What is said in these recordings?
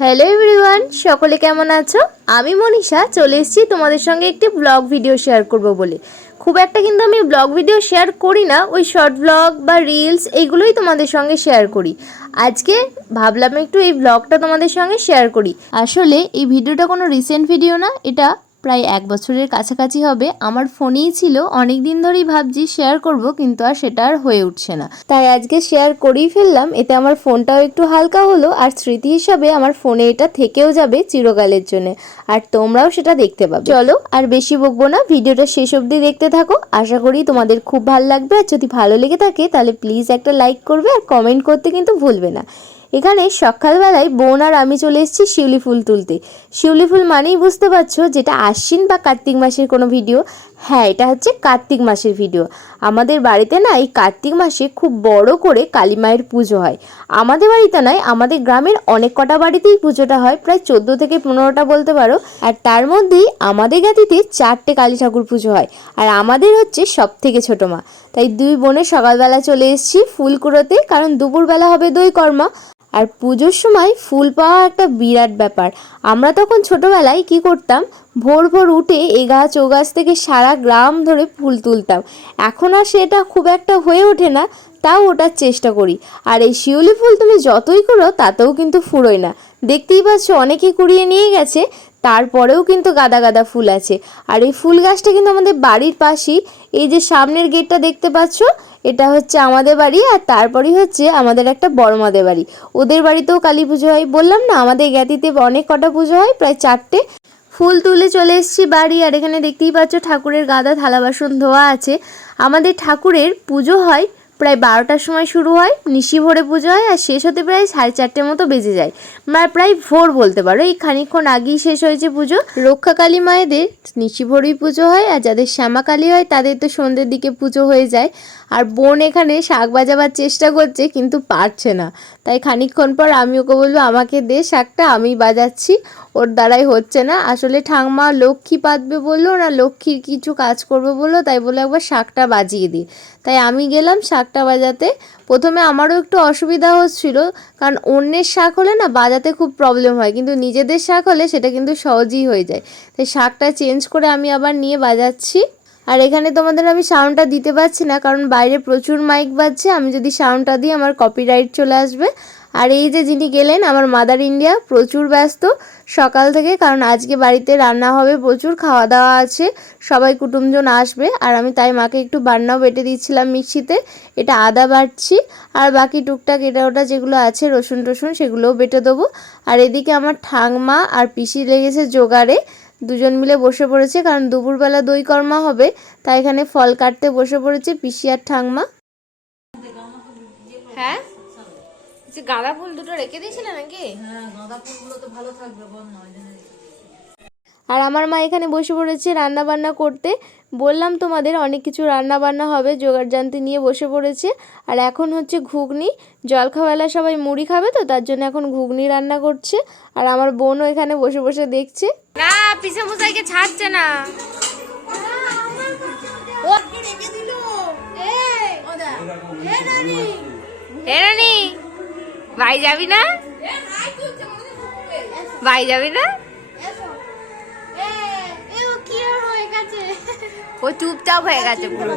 Hello everyone সকলে কেমন আছো? আমি মনীষা, চলে এসেছি তোমাদের সঙ্গে একটি ব্লগ ভিডিও শেয়ার করব বলে। খুব একটা কিন্তু আমি ব্লগ ভিডিও শেয়ার করি না, ওই শর্ট ব্লগ বা রিলস এইগুলোই তোমাদের সঙ্গে শেয়ার করি। আজকে ভাবলাম একটু এই ব্লগটা তোমাদের সঙ্গে শেয়ার করি। আসলে এই ভিডিওটা কোনো রিসেন্ট ভিডিও না, এটা প্রায় এক বছরের কাছাকাছি হবে, আমার ফোনেই ছিল অনেক দিন ধরেই ভাবছি শেয়ার করব, কিন্তু আর সেটা আর হয়ে উঠছে না। তাই আজকে শেয়ার করেই ফেললাম, এতে আমার ফোনটাও একটু হালকা হলো, আর স্মৃতি হিসাবে আমার ফোনে এটা থেকেও যাবে চিরকালের জন্য, আর তোমরাও সেটা দেখতে পাবে। চলো, আর বেশি বকবো না, ভিডিওটা শেষ অবধি দেখতে থাকো, আশা করি তোমাদের খুব ভালো লাগবে, আর যদি ভালো লেগে থাকে, তাহলে প্লিজ একটা লাইক করবে, আর কমেন্ট করতে কিন্তু ভুলবে না। এখানে সকালবেলায় বোন আর আমি চলে এসেছি শিউলি ফুল তুলতে। শিউলি ফুল মানেই বুঝতে পারছ যেটা আশ্বিন বা কার্তিক মাসের কোনো ভিডিও। হ্যাঁ এটা হচ্ছে কার্তিক মাসের ভিডিও। আমাদের বাড়িতে না এই কার্তিক মাসে খুব বড় করে কালী মায়ের পুজো হয়। আমাদের বাড়িতে নয়, আমাদের গ্রামের অনেক কটা বাড়িতেই পুজোটা হয়, প্রায় চোদ্দ থেকে পনেরোটা বলতে পারো। আর তার মধ্যেই আমাদের গাতিতে চারটে কালী ঠাকুর পুজো হয়। আর আমাদের হচ্ছে সব থেকে ছোটো মা। তাই দুই বোনে সকালবেলা চলে এসেছি ফুল কুড়োতে, কারণ দুপুরবেলা হবে দই কর্মা আর পুজোর সময় ফুল পাওয়া একটা বিরাট ব্যাপার। আমরা তখন ছোটবেলায় কি করতাম? ভোর ভোর উঠে এ গাছ ও গাছ থেকে সারা গ্রাম ধরে ফুল তুলতাম। এখন আর সেটা খুব একটা হয়ে ওঠে না, তাও ওটার চেষ্টা করি। আর এই শিউলি ফুল তুমি যতই করো, তাতেও কিন্তু ফুরোয় না। দেখতেই পাচ্ছ অনেকে কুড়িয়ে নিয়ে গেছে তারপরেও কিন্তু গাদা গাদা ফুল আছে। আর এই ফুল গাছটা কিন্তু আমাদের বাড়ির পাশেই, এই যে সামনের গেটটা দেখতে পাচ্ছ, এটা হচ্ছে আমাদের বাড়ি আর তারপরেই হচ্ছে আমাদের একটা বড়মাদের বাড়ি। ওদের বাড়িতেও কালী পুজো হয়, বললাম না, আমাদের জ্ঞাতিতে অনেক কটা পুজো হয়, প্রায় চারটে। ফুল তুলে চলে এসেছি বাড়ি আর এখানে দেখতেই পাচ্ছ ঠাকুরের গাদা থালা বাসন ধোয়া আছে। আমাদের ঠাকুরের পুজো হয় প্রায় বারোটার সময় শুরু হয়, নিশি ভোরে পুজো হয় আর শেষ হতে প্রায় সাড়ে চারটের মতো বেজে যায়। মানে প্রায় ভোর বলতে পারো, এই খানিকক্ষণ আগেই শেষ হয়েছে পুজো। রক্ষাকালী মায়েদের নিশি ভোরেই পুজো হয় আর যাদের শ্যামাকালী হয় তাদের তো সন্ধ্যের দিকে পুজো হয়ে যায়। আর বোন এখানে শাক বাজাবার চেষ্টা করছে কিন্তু পারছে না। তাই খানিকক্ষণ পর আমি ওকে বলব, আমাকে দে শাকটা, আমি বাজাচ্ছি। ওর দ্বারাই হচ্ছে না। আসলে ঠাংমা লক্ষ্মী পাতবে বলল, না লক্ষ্মীর কিছু কাজ করবে বলল, তাই বলে একবার শাকটা বাজিয়ে দিই। তাই আমি গেলাম শাকটা বাজাতে। প্রথমে আমারও একটু অসুবিধা হচ্ছিল, কারণ অন্যের শাক হলে না বাজাতে খুব প্রবলেম হয়, কিন্তু নিজেদের শাক হলে সেটা কিন্তু সহজেই হয়ে যায়। তাই শাকটা চেঞ্জ করে আমি আবার নিয়ে বাজাচ্ছি। আর এখানে তোমাদের আমি সাউন্ডটা দিতে পারছি না, কারণ বাইরে প্রচুর মাইক বাজছে, আমি যদি সাউন্ডটা দিই আমার কপিরাইট চলে আসবে। আর এই যে যিনি গেলেন, আমার মাদার ইন্ডিয়া প্রচুর ব্যস্ত সকাল থেকে, কারণ আজকে বাড়িতে রান্না হবে প্রচুর খাওয়া দাওয়া আছে, সবাই কুটুমজন আসবে, আর আমি তাই মাকে একটু বান্নাও বেটে দিচ্ছিলাম মিক্সিতে, এটা আদা বাটছি, আর বাকি টুকটাক এটা ওটা যেগুলো আছে, রসুন টসুন, সেগুলোও বেটে দেবো, আর এদিকে আমার ঠাংমা আর পিসি লেগেছে জোগাড়ে, দুজন মিলে বসে পড়েছে, কারণ দুপুরবেলা দই কর্মা হবে, তাই এখানে ফল কাটতে বসে পড়েছে পিসি আর ঠাংমা হ্যাঁ? গাঁদা ফুল দুটো রেখে দিয়েছিলে নাকি? আর আমার মা এখানে বসে পড়েছে রান্না বান্না করতে। বললাম তোমাদের অনেক কিছু রান্না বান্না হবে জোগাড় জানতে নিয়ে বসে পড়েছে। আর এখন হচ্ছে ঘুগনি। জলখাওয়ালা সবাই মুড়ি খাবে তো তার জন্য এখন ঘুগনি রান্না করছে। আর আমার বোনও এখানে বসে বসে দেখছে। না পিসে মশাইকে ছাড়ছে না। এ রানী ভাই যাবি না? ভাই যাবি না? ও চুপচাপ হয়ে গেছে পুরো।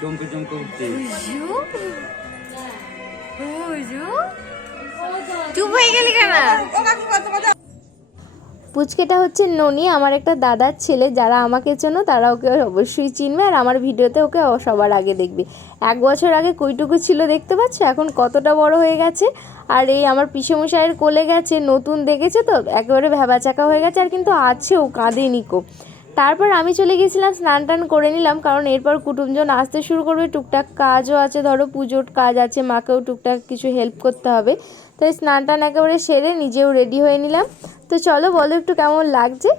চমকে চমকে উঠছে চুপ হয়ে গেলি কেন? পুচকেটা হচ্ছে ননি, আমার একটা দাদার ছেলে, যারা আমাকে চেনো তারা ওকে অবশ্যই চিনবে আর আমার ভিডিওতে ওকে সবার আগে দেখবে। এক বছর আগে কইটুকু ছিল দেখতে পাচ্ছ? এখন কতটা বড় হয়ে গেছে? আর এই আমার পিসেমশাইয়ের কোলে গেছে, নতুন দেখেছে তো? একেবারে ভেবা চাকা হয়ে গেছে আর কিন্তু আছেও কাঁদেনি কো। তারপর আমি চলে গেছিলাম, স্নান টান করে নিলাম, কারণ এরপর কুটুমজন আসতে শুরু করবে, টুকটাক কাজও আছে, ধরো পুজোর কাজ আছে, মাকেও টুকটাক কিছু হেল্প করতে হবে। তাই স্নান টান একেবারে সেরে নিজেও রেডি হয়ে নিলাম। তো চলো বলো একটু কেমন লাগছে?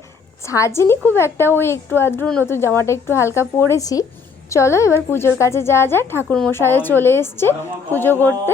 সাজিনি খুব একটা, ওই একটু আদ্রু, নতুন জামাটা একটু হালকা পরেছি। চলো এবার পুজোর কাছে যাওয়া যায় ঠাকুর মশাইও চলে এসছে পুজো করতে।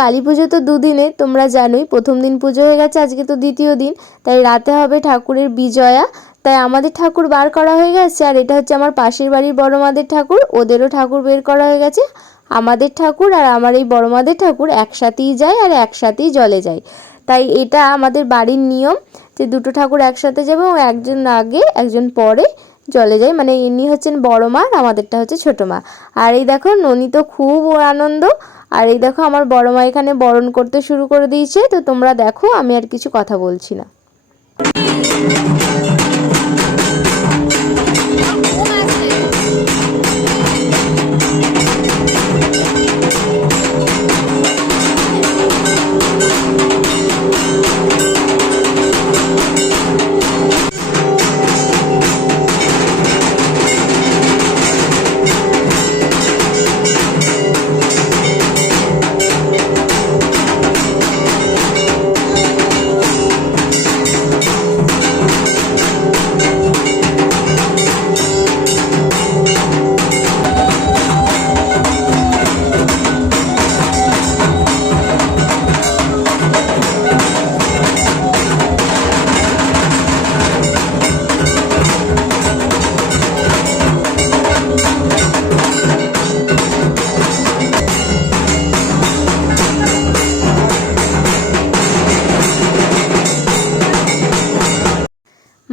কালী পুজো তো দুদিনে, তোমরা জানোই, প্রথম দিন পুজো হয়ে গেছে, আজকে তো দ্বিতীয় দিন, তাই রাতে হবে ঠাকুরের বিজয়া। তাই আমাদের ঠাকুর বার করা হয়ে গেছে, আর এটা হচ্ছে আমার পাশের বাড়ির বড় মাদের ঠাকুর, ওদেরও ঠাকুর বের করা হয়ে গেছে। আমাদের ঠাকুর আর আমার এই বড় মাদের ঠাকুর একসাথেই যায় আর একসাথেই জলে যায়। তাই এটা আমাদের বাড়ির নিয়ম যে দুটো ঠাকুর একসাথে যাবে এবং একজন আগে, একজন পরে জলে যায়। মানে ইনি হচ্ছেন বড় মা আর আমাদেরটা হচ্ছে ছোট মা। আর এই দেখো, ননি তো খুব আনন্দ আর এই দেখো আমার বড় মা এখানে বরণ করতে শুরু করে দিয়েছে, তো তোমরা দেখো আমি আর কিছু কথা বলছি না।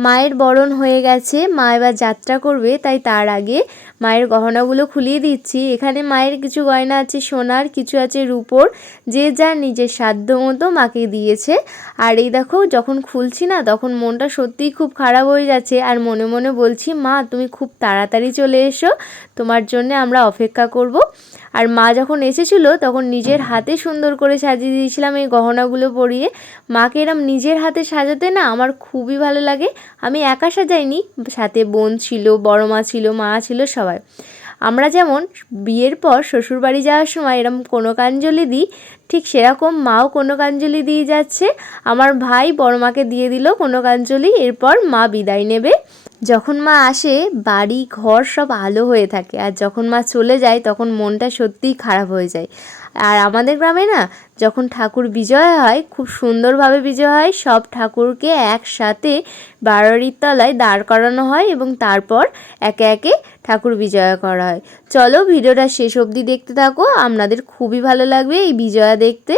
মায়ের বরণ হয়ে গেছে, মা এবার যাত্রা করবে, তাই তার আগে মায়ের গহনাগুলো খুলিয়ে দিচ্ছি। এখানে মায়ের কিছু গয়না আছে, সোনার, কিছু আছে রূপোর, যে যার নিজের সাধ্য মতো মাকে দিয়েছে। আর এই দেখো, যখন খুলছি না, তখন মনটা সত্যিই খুব খারাপ হয়ে যাচ্ছে। আর মনে মনে বলছি, মা, তুমি খুব তাড়াতাড়ি চলে এসো, তোমার জন্য আমরা অপেক্ষা করব। আর মা যখন এসেছিল তখন নিজের হাতে সুন্দর করে সাজিয়ে দিয়েছিলাম এই গহনাগুলো পরিয়ে। মাকে এরম নিজের হাতে সাজাতে না আমার খুবই ভালো লাগে। আমি একা সাজাইনি সাথে বোন ছিল বড় মা ছিল মা ছিল সবাই। আমরা যেমন বিয়ের পর শ্বশুরবাড়ি যাওয়ার সময় এরম কোনো কাঞ্জলি দিই ঠিক সেরকম মাও কোনো কাঞ্জলি দিয়ে যাচ্ছে। আমার ভাই বড় মাকে দিয়ে দিল কোনো কাঞ্জলি এরপর মা বিদায় নেবে। যখন মা আসে, বাড়ি, ঘর সব আলো হয়ে থাকে। আর যখন মা চলে যায়, তখন মনটা সত্যিই খারাপ হয়ে যায়। আর আমাদের গ্রামে না, যখন ঠাকুর বিজয় হয়, খুব সুন্দরভাবে বিজয় হয়, সব ঠাকুরকে একসাথে বারোয়ারির তলায় দাঁড় করানো হয় এবং তারপর একে একে ঠাকুর বিজয়া করা হয়। চলো, ভিডিওটা শেষ অবধি দেখতে থাকো। আপনাদের খুবই ভালো লাগবে এই বিজয়া দেখতে।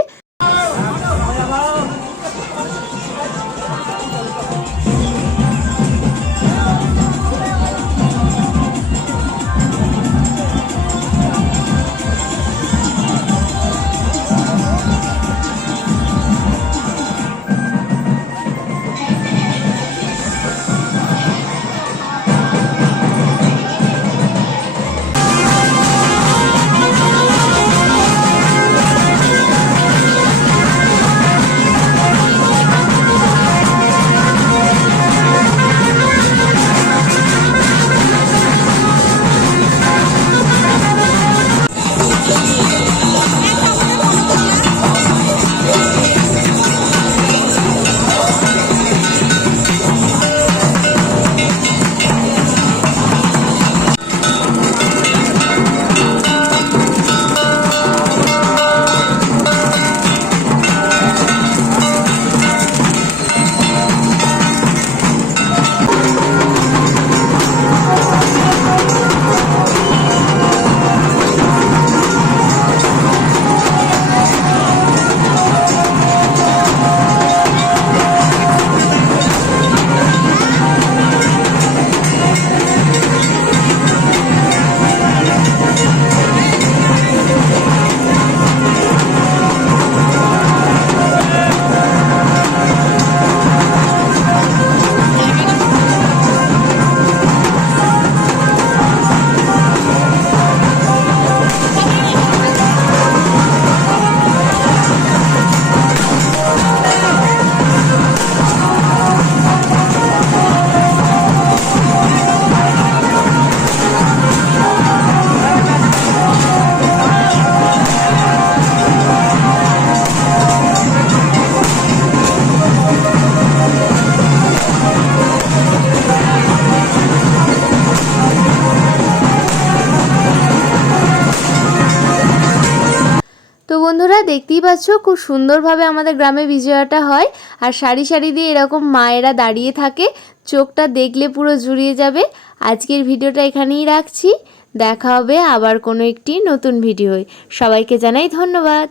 বন্ধুরা দেখতেই পাচ্ছ, খুব সুন্দরভাবে আমাদের গ্রামে বিজয়াটা হয়। আর সারি সারি দিয়ে এরকম মায়েরা দাঁড়িয়ে থাকে, চোখটা দেখলে পুরো জুড়িয়ে যাবে। আজকের ভিডিওটা এখানেই রাখছি। দেখা হবে আবার কোনো একটি নতুন ভিডিওয়। সবাইকে জানাই ধন্যবাদ।